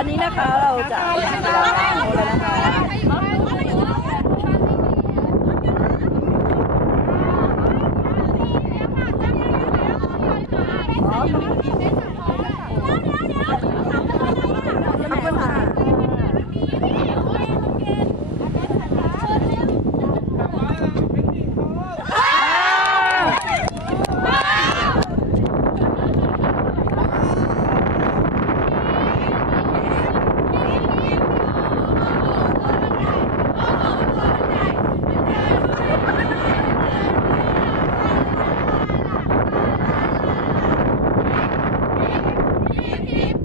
อนนี้นะคะเราจะอ๋อ Okay.